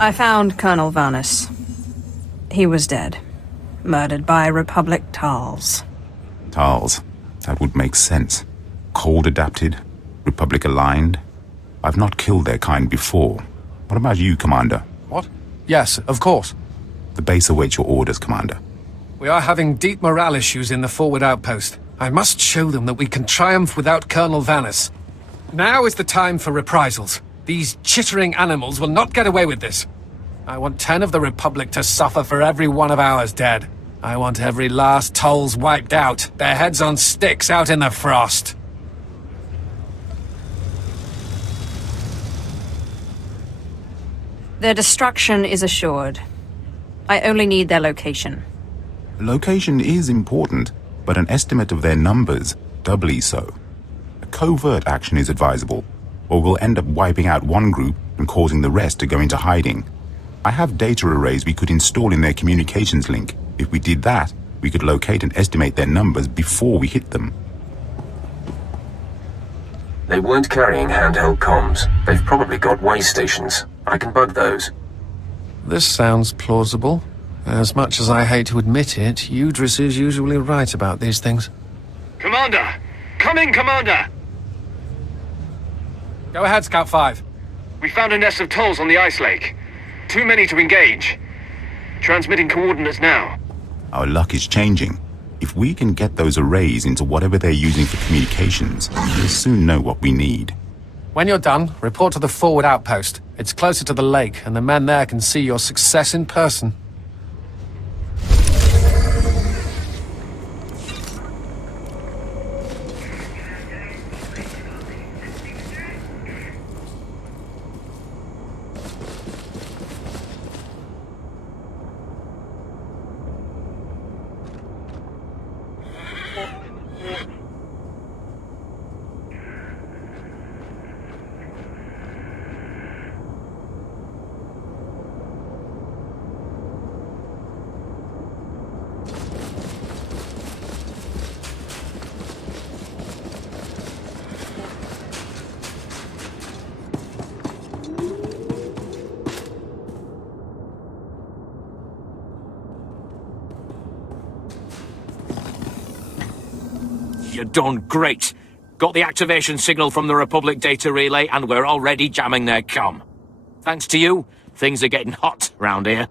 I found Colonel Vanus. He was dead. Murdered by Republic Tals. Tals. That would make sense. Cold adapted, Republic aligned. I've not killed their kind before. What about you, Commander? What? Yes, of course. The base awaits your orders, Commander. We are having deep morale issues in the forward outpost. I must show them that we can triumph without Colonel Vanus. Now is the time for reprisals. These chittering animals will not get away with this. I want 10 of the Republic to suffer for every one of ours dead. I want every last Tolls wiped out, their heads on sticks out in the frost. Their destruction is assured. I only need their location. Location is important, but an estimate of their numbers, doubly so. A covert action is advisable, or we'll end up wiping out one group and causing the rest to go into hiding. I have data arrays we could install in their communications link. If we did that, we could locate and estimate their numbers before we hit them. They weren't carrying handheld comms. They've probably got way stations. I can bug those. This sounds plausible. As much as I hate to admit it, Udris is usually right about these things. Commander! Come in, Commander! Go ahead, Scout 5. We found a nest of Tolls on the ice lake. Too many to engage. Transmitting coordinates now. Our luck is changing. If we can get those arrays into whatever they're using for communications, we'll soon know what we need. When you're done, report to the forward outpost. It's closer to the lake, and the men there can see your success in person. You're done great. Got the activation signal from the Republic data relay, and we're already jamming their comm. Thanks to you, things are getting hot round here.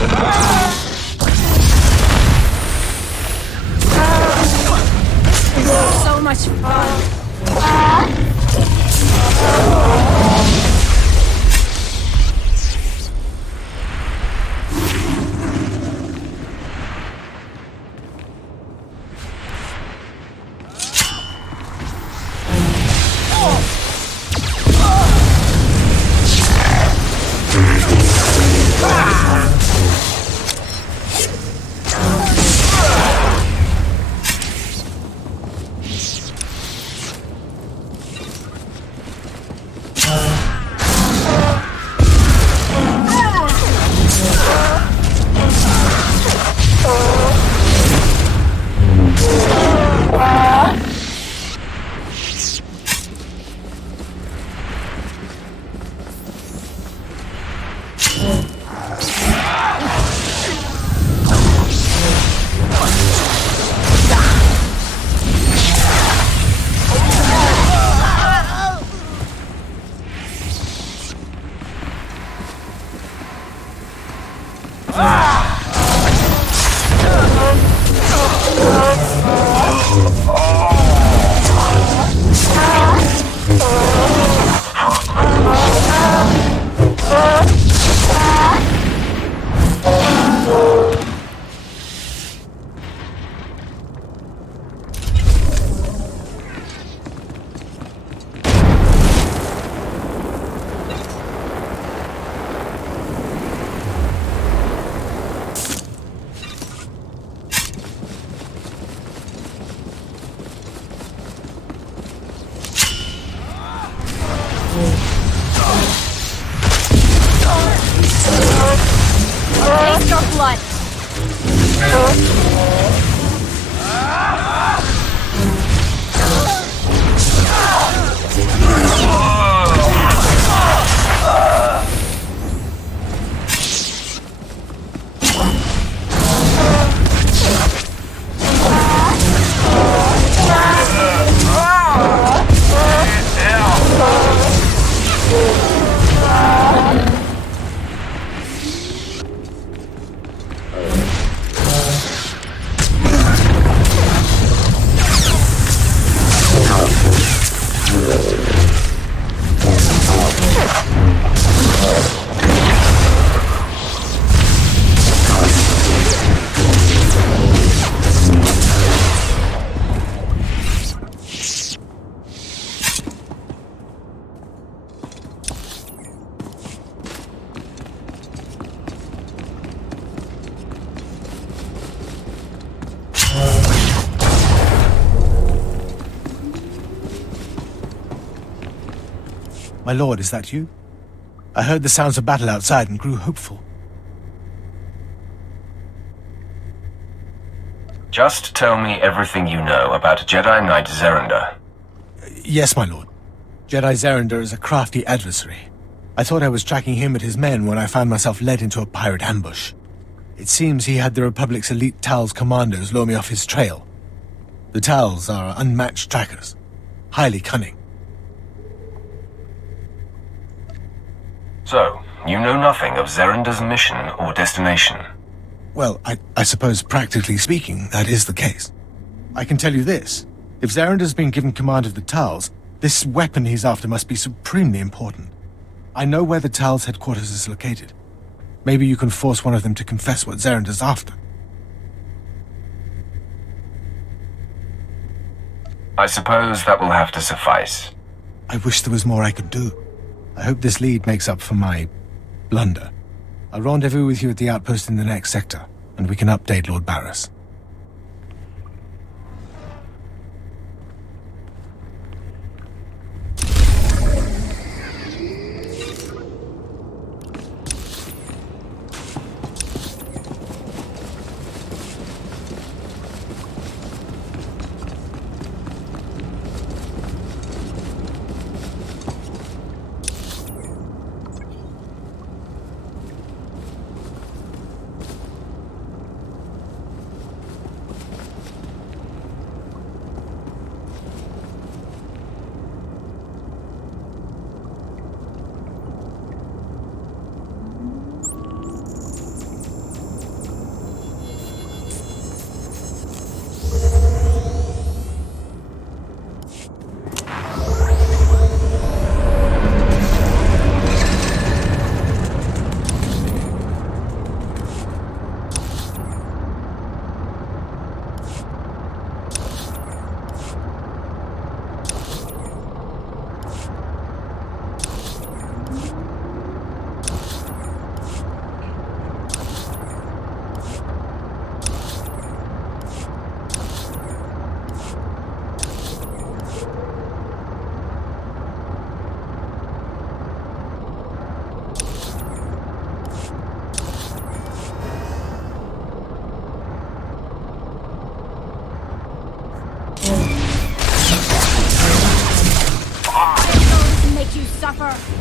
So much fun. Taste your blood. My lord, is that you? I heard the sounds of battle outside and grew hopeful. Just tell me everything you know about Jedi Knight Zerender. Yes, my lord. Jedi Zerender is a crafty adversary. I thought I was tracking him and his men when I found myself led into a pirate ambush. It seems he had the Republic's elite Tal's commandos lure me off his trail. The Tals are unmatched trackers, highly cunning. So, you know nothing of Zerender's mission or destination? Well, I suppose practically speaking, that is the case. I can tell you this. If Zerender's been given command of the Tals, this weapon he's after must be supremely important. I know where the Tals' headquarters is located. Maybe you can force one of them to confess what Zerender's after. I suppose that will have to suffice. I wish there was more I could do. I hope this lead makes up for my blunder. I'll rendezvous with you at the outpost in the next sector, and we can update Lord Barris. suffer!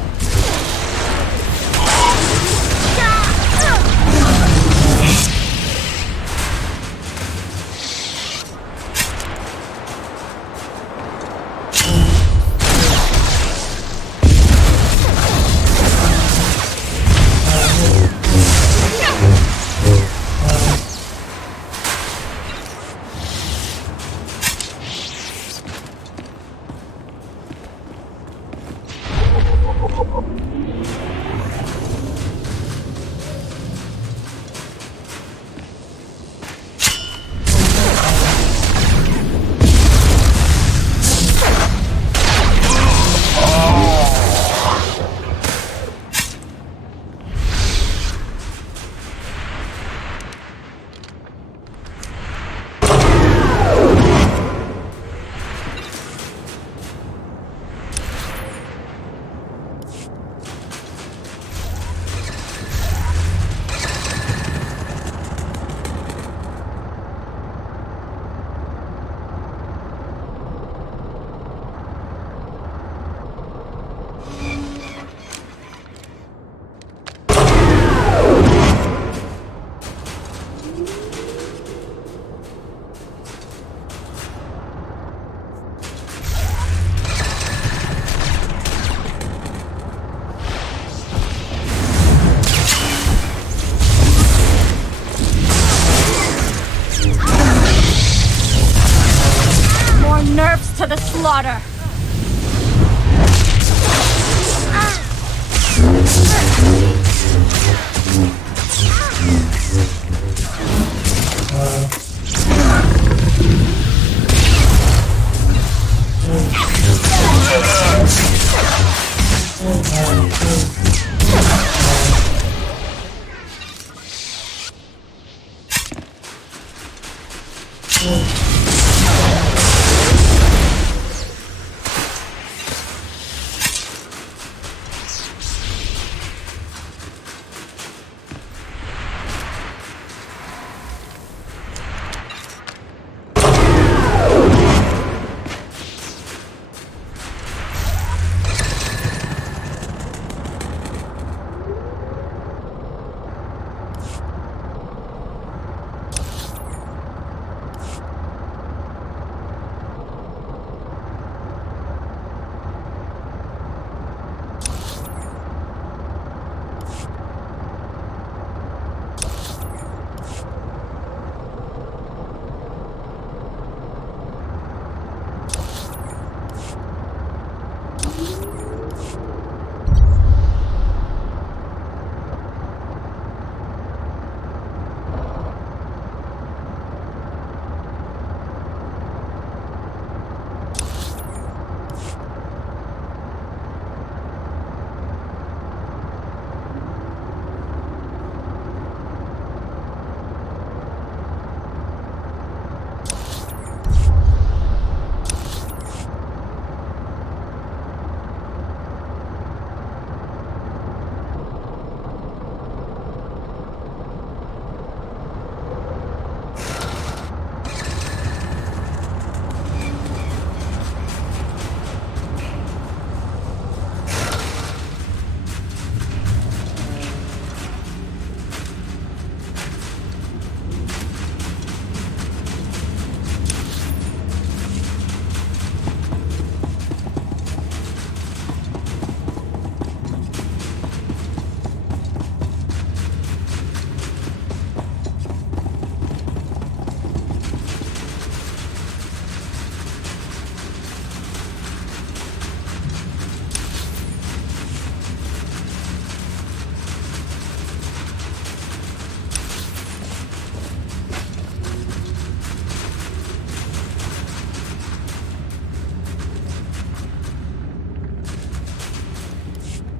Nerfs to the slaughter!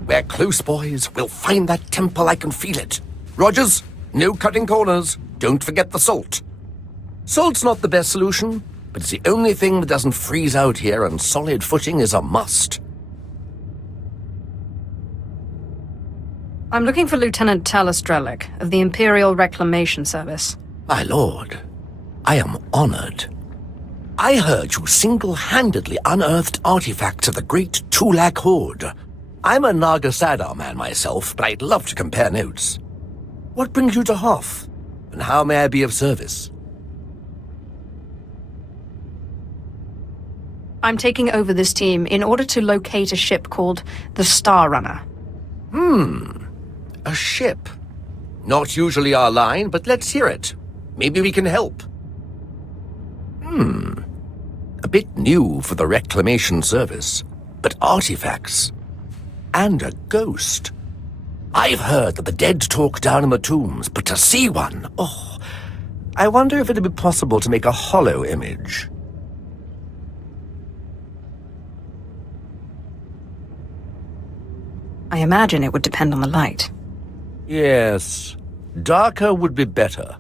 We're close, boys. We'll find that temple. I can feel it. Rogers, no cutting corners. Don't forget the salt. Salt's not the best solution, but it's the only thing that doesn't freeze out here, and solid footing is a must. I'm looking for Lieutenant Tal Strelick of the Imperial Reclamation Service. My lord, I am honored. I heard you single-handedly unearthed artifacts of the great Tulak Horde. I'm a Naga Sadar man myself, but I'd love to compare notes. What brings you to Hoth? And how may I be of service? I'm taking over this team in order to locate a ship called the Star Runner. A ship. Not usually our line, but let's hear it. Maybe we can help. A bit new for the Reclamation Service, but artifacts. And a ghost. I've heard that the dead talk down in the tombs, but to see one, oh, I wonder if it'd be possible to make a hollow image. I imagine it would depend on the light. Yes, darker would be better.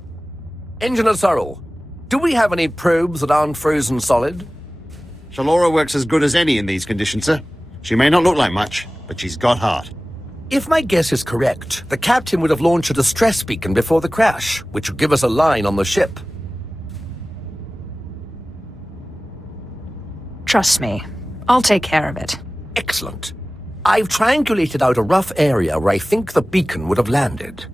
Engineer Sorrel, do we have any probes that aren't frozen solid? Shalora works as good as any in these conditions, sir. She may not look like much, but she's got heart. If my guess is correct, the captain would have launched a distress beacon before the crash, which would give us a line on the ship. Trust me, I'll take care of it. Excellent. I've triangulated out a rough area where I think the beacon would have landed.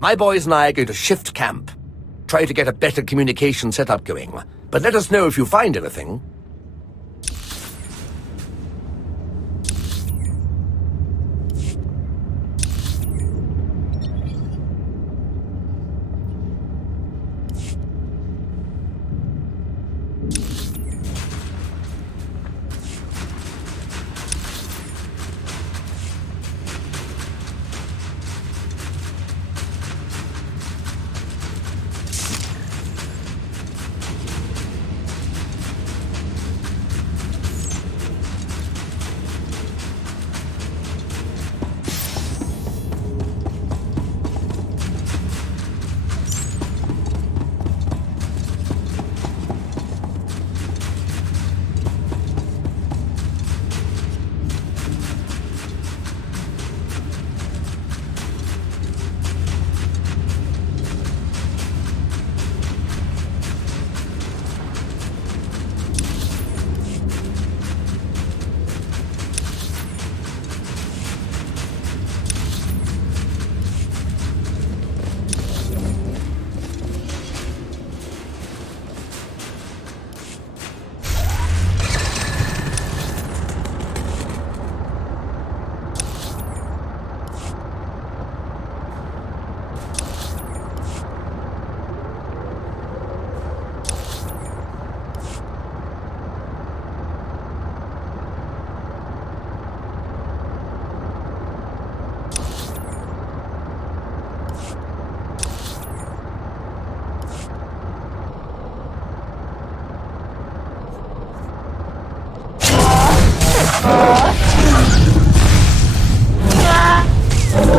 My boys and I are going to shift camp, try to get a better communication setup going, but let us know if you find anything.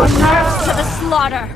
Nerves to the slaughter!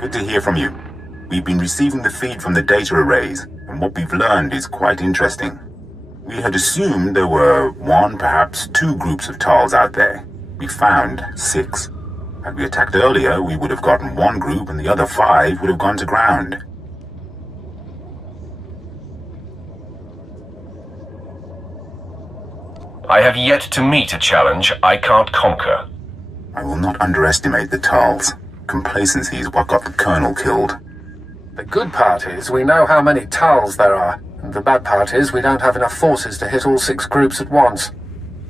Good to hear from you. We've been receiving the feed from the data arrays, and what we've learned is quite interesting. We had assumed there were one, perhaps two groups of Tals out there. We found 6. Had we attacked earlier, we would have gotten one group and the other 5 would have gone to ground. I have yet to meet a challenge I can't conquer. I will not underestimate the Tals. Complacency is what got the Colonel killed. The good part is we know how many Tals there are, and the bad part is we don't have enough forces to hit all 6 groups at once.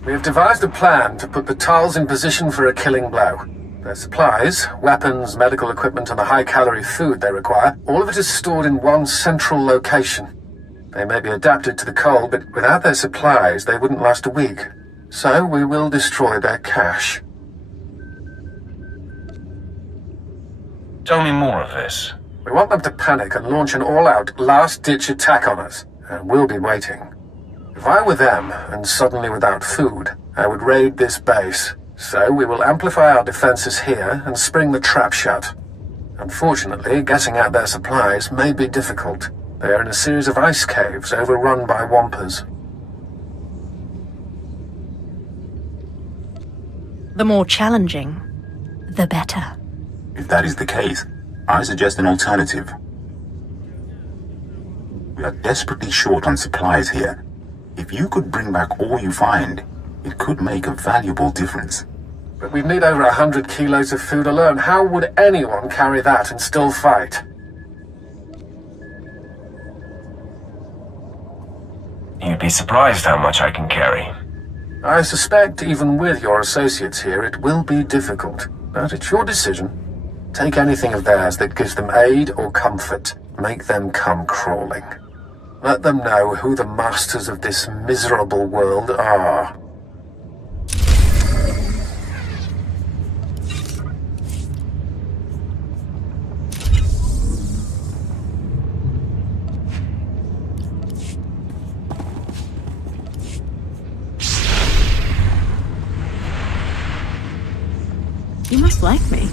We have devised a plan to put the Tals in position for a killing blow. Their supplies, weapons, medical equipment, and the high-calorie food they require, all of it is stored in one central location. They may be adapted to the cold, but without their supplies, they wouldn't last a week. So we will destroy their cache. Tell me more of this. We want them to panic and launch an all-out, last-ditch attack on us, and we'll be waiting. If I were them, and suddenly without food, I would raid this base. So we will amplify our defenses here and spring the trap shut. Unfortunately, getting at their supplies may be difficult. They are in a series of ice caves overrun by Wampers. The more challenging, the better. If that is the case, I suggest an alternative. We are desperately short on supplies here. If you could bring back all you find, it could make a valuable difference. But we'd need over 100 kilos of food alone. How would anyone carry that and still fight? You'd be surprised how much I can carry. I suspect even with your associates here, it will be difficult. But it's your decision. Take anything of theirs that gives them aid or comfort. Make them come crawling. Let them know who the masters of this miserable world are. You must like me.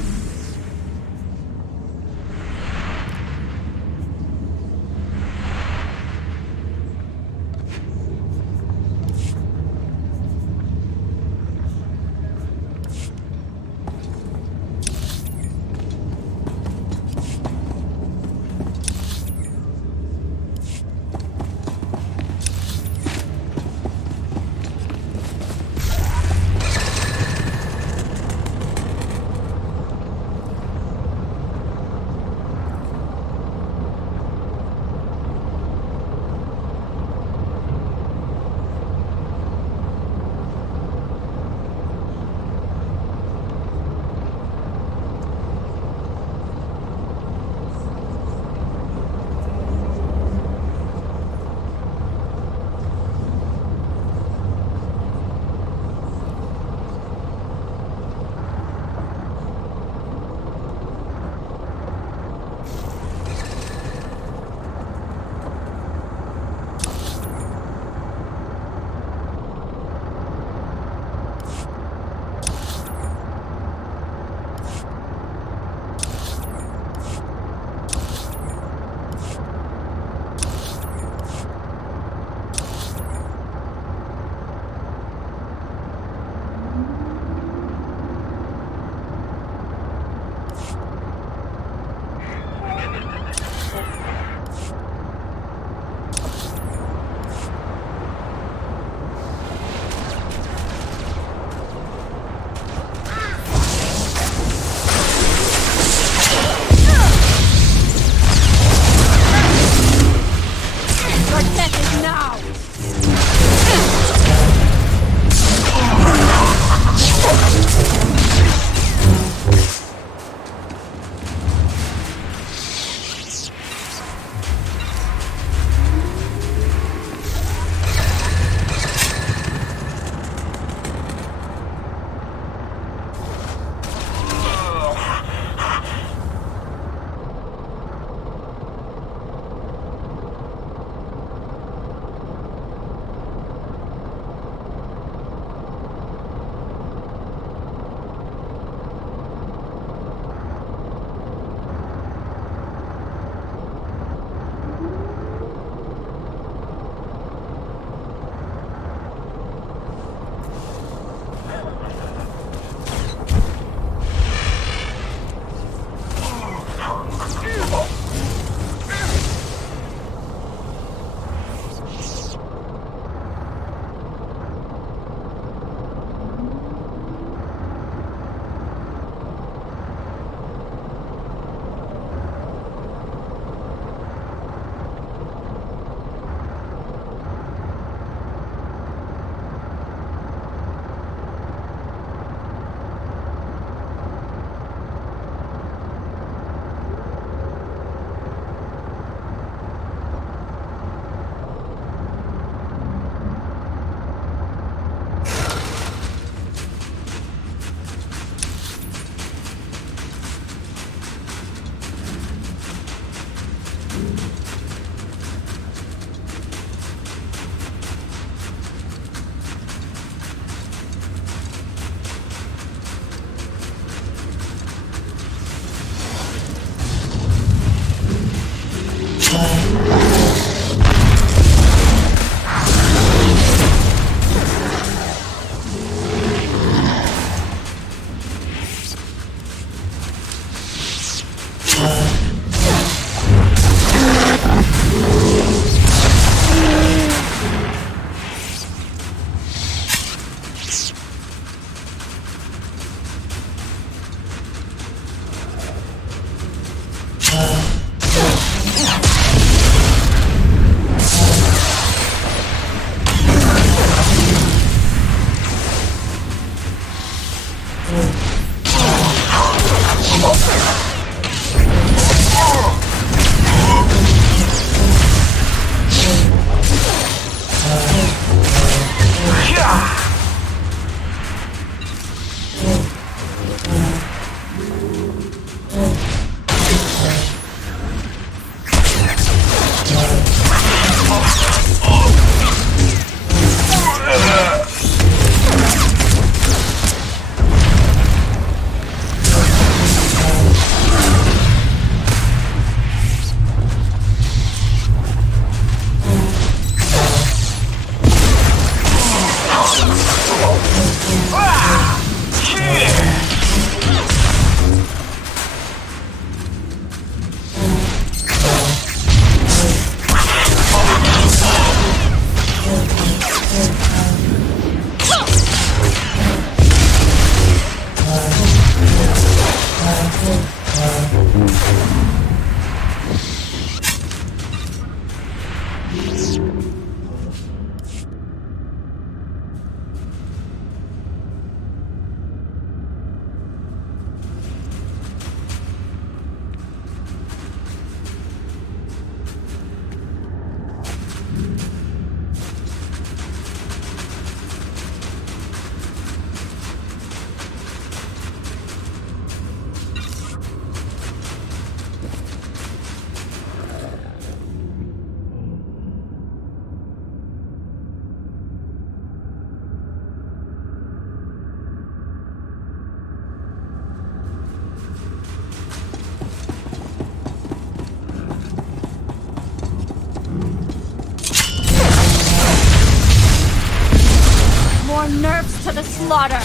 More nerves to the slaughter!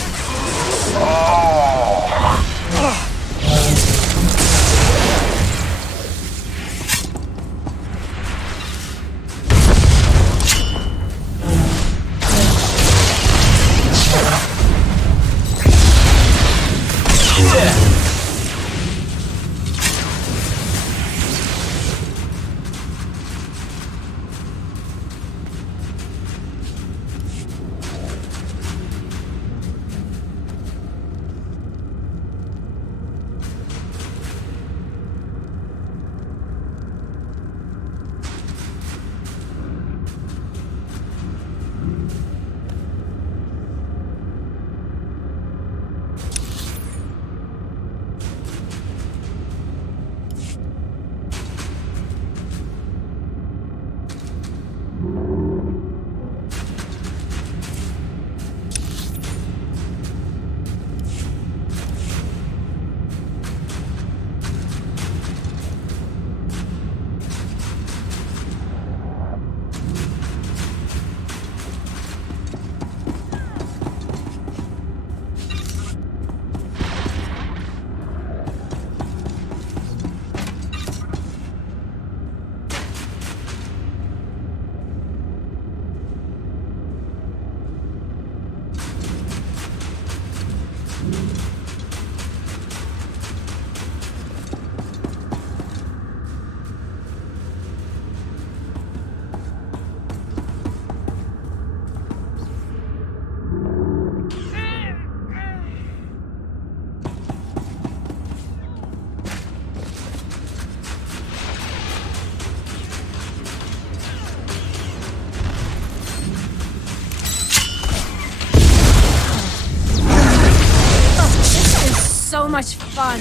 So much fun.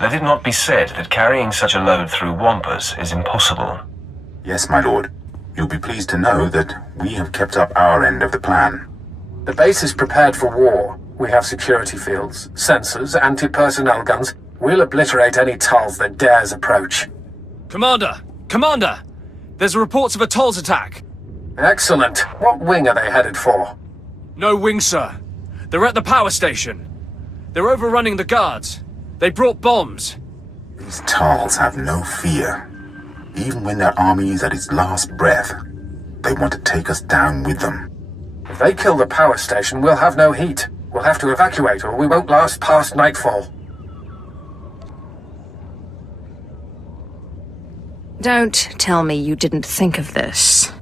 let it not be said that carrying such a load through Wampas is impossible. Yes, my lord. You'll be pleased to know that we have kept up our end of the plan. The base is prepared for war. We have security fields, sensors, anti-personnel guns. We'll obliterate any Tulls that dares approach. Commander! Commander! There's reports of a Tull's attack. Excellent. What wing are they headed for? No wing, sir. They're at the power station. They're overrunning the guards. They brought bombs. These Tulls have no fear. Even when their army is at its last breath, they want to take us down with them. If they kill the power station, we'll have no heat. We'll have to evacuate or we won't last past nightfall. Don't tell me you didn't think of this.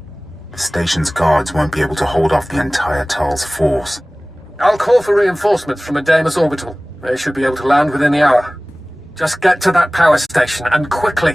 The station's guards won't be able to hold off the entire Tull's force. I'll call for reinforcements from a Deimos orbital. They should be able to land within the hour. Just get to that power station, and quickly.